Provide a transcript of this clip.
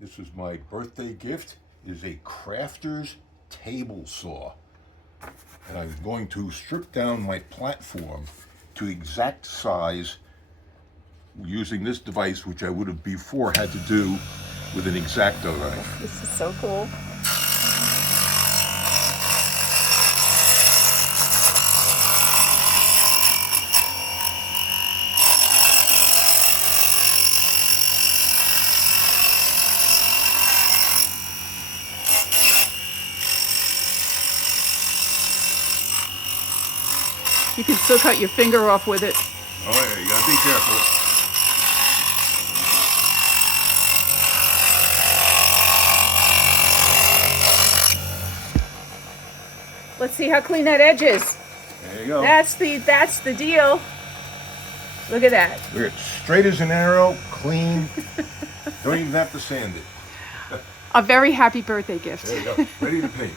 This was my birthday gift. It is a crafter's table saw. And I'm going to strip down my platform to exact size using this device, which I would have before had to do with an X-Acto knife. This is so cool. You can still cut your finger off with it. Oh yeah, you gotta be careful. Let's see how clean that edge is. There you go. That's the deal. Look at that. Look at it, straight as an arrow, clean. Don't even have to sand it. A very happy birthday gift. There you go, ready to paint.